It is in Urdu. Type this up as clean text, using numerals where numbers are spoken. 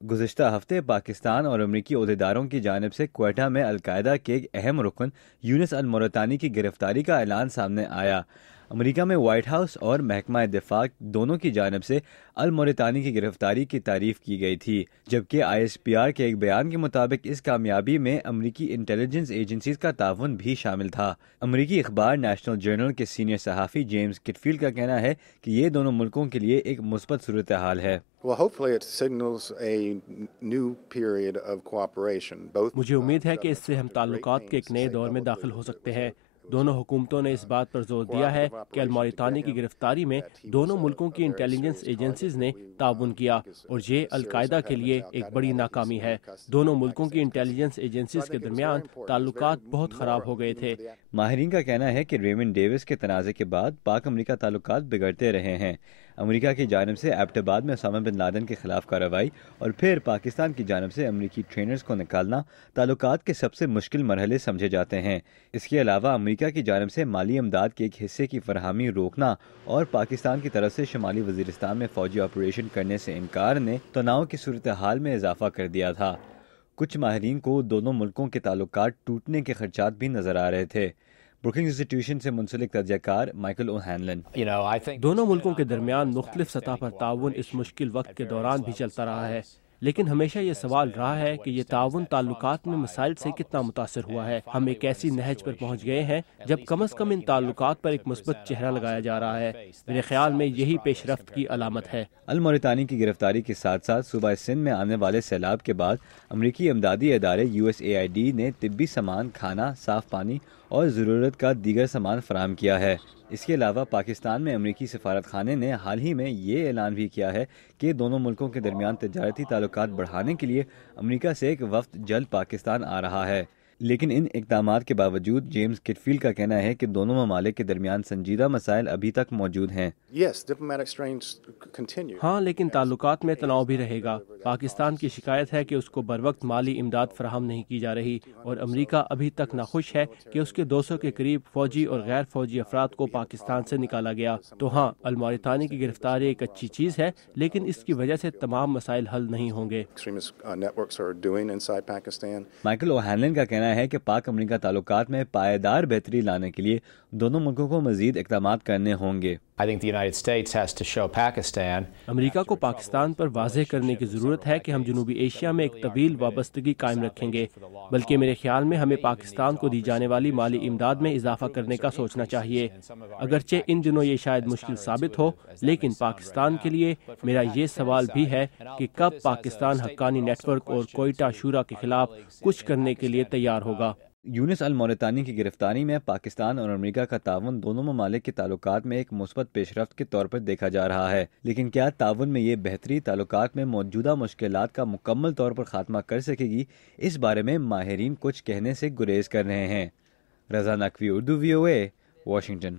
گزشتہ ہفتے پاکستان اور امریکی عہدیداروں کی جانب سے کوئٹہ میں القاعدہ کے ایک اہم رکن یونس المورتانی کی گرفتاری کا اعلان سامنے آیا۔ امریکہ میں وائٹ ہاؤس اور محکمہ دفاع دونوں کی جانب سے المورتانی کی گرفتاری کی تعریف کی گئی تھی، جبکہ ISPR کے ایک بیان کے مطابق اس کامیابی میں امریکی انٹیلیجنس ایجنسیز کا تعاون بھی شامل تھا۔ امریکی اخبار نیشنل جرنل کے سینئر صحافی جیمز کٹفیلڈ کا کہنا ہے کہ یہ دونوں ملکوں کے لیے ایک مثبت صورتحال ہے۔ مجھے امید ہے کہ اس سے ہم تعلقات کے ایک نئے دور میں داخل ہو سکتے ہیں۔ دونوں حکومتوں نے اس بات پر زور دیا ہے کہ المورتانی کی گرفتاری میں دونوں ملکوں کی انٹیلیجنس ایجنسیز نے تعاون کیا اور یہ القاعدہ کے لیے ایک بڑی ناکامی ہے۔ دونوں ملکوں کی انٹیلیجنس ایجنسیز کے درمیان تعلقات بہت خراب ہو گئے تھے۔ ماہرین کا کہنا ہے کہ ریمنڈ ڈیوس کے تنازع کے بعد پاک امریکہ تعلقات بگڑتے رہے ہیں۔ امریکہ کی جانب سے ایبٹ آباد میں اسامہ بن لادن کے خلاف کارروائی اور پھر پاکستان کی جانب سے امریکی ٹرینرز کو نکالنا تعلقات کے سب سے مشکل مرحلے سمجھے جاتے ہیں۔ اس کے علاوہ امریکہ کی جانب سے مالی امداد کے ایک حصے کی فراہمی روکنا اور پاکستان کی طرف سے شمالی وزیرستان میں فوجی آپریشن کرنے سے انکار نے تناؤ کی صورتحال میں اضافہ کر دیا تھا۔ کچھ ماہرین کو دونوں ملکوں کے تعلقات ٹوٹنے کے خدشات بھی نظر آ رہے تھے۔ بروکنگز انسٹیٹیوشن سے منسلک تجزیہ کار مائیکل او ہینلن: دونوں ملکوں کے درمیان مختلف سطح پر تعاون اس مشکل وقت کے دوران بھی چلتا رہا ہے، لیکن ہمیشہ یہ سوال رہا ہے کہ یہ تعاون تعلقات میں مسائل سے کتنا متاثر ہوا ہے۔ ہم ایک ایسی نہج پر پہنچ گئے ہیں جب کم از کم ان تعلقات پر ایک مثبت چہرہ لگایا جا رہا ہے۔ میرے خیال میں یہی پیش رفت کی علامت ہے۔ المورتانی کی گرفتاری کے ساتھ ساتھ صوبہ سندھ میں آنے والے سیلاب کے بعد امریکی امدادی ادارے USAID نے طبی سامان، کھانا، صاف پانی اور ضرورت کا دیگر سامان فراہم کیا ہے۔ اس کے علاوہ پاکستان میں امریکی سفارت خانے نے حال ہی میں یہ اعلان بھی کیا ہے کہ دونوں ملکوں کے درمیان تجارتی تعلقات بڑھانے کے لیے امریکہ سے ایک وفد جلد پاکستان آ رہا ہے۔ لیکن ان اقدامات کے باوجود جیمز کٹفیلڈ کا کہنا ہے کہ دونوں ممالک کے درمیان سنجیدہ مسائل ابھی تک موجود ہیں۔ ہاں، لیکن تعلقات میں تناؤ بھی رہے گا۔ پاکستان کی شکایت ہے کہ اس کو بروقت مالی امداد فراہم نہیں کی جا رہی، اور امریکہ ابھی تک ناخوش ہے کہ اس کے 200 کے قریب فوجی اور غیر فوجی افراد کو پاکستان سے نکالا گیا۔ تو ہاں، المورتانی کی گرفتاری ایک اچھی چیز ہے، لیکن اس کی وجہ سے تمام مسائل حل نہیں ہوں گے۔ مائیکل او ہینلن کا کہنا ہے کہ پاک امریکہ تعلقات میں پائیدار بہتری لانے کے لیے دونوں ملکوں کو مزید اقدامات کرنے ہوں گے۔ امریکہ کو پاکستان پر واضح کرنے کی ضرورت ہے کہ ہم جنوبی ایشیا میں ایک طویل وابستگی قائم رکھیں گے، بلکہ میرے خیال میں ہمیں پاکستان کو دی جانے والی مالی امداد میں اضافہ کرنے کا سوچنا چاہیے۔ اگرچہ ان دنوں یہ شاید مشکل ثابت ہو، لیکن پاکستان کے لیے میرا یہ سوال بھی ہے کہ کب پاکستان حقانی نیٹ ورک اور کوئٹہ شورا کے خلاف کچھ کرنے کے لیے تیار ہوگا۔ یونس المورتانی کی گرفتاری میں پاکستان اور امریکہ کا تعاون دونوں ممالک کے تعلقات میں ایک مثبت پیش رفت کے طور پر دیکھا جا رہا ہے، لیکن کیا تعاون میں یہ بہتری تعلقات میں موجودہ مشکلات کا مکمل طور پر خاتمہ کر سکے گی؟ اس بارے میں ماہرین کچھ کہنے سے گریز کر رہے ہیں۔ رضا نقوی، اردو VOA، واشنگٹن۔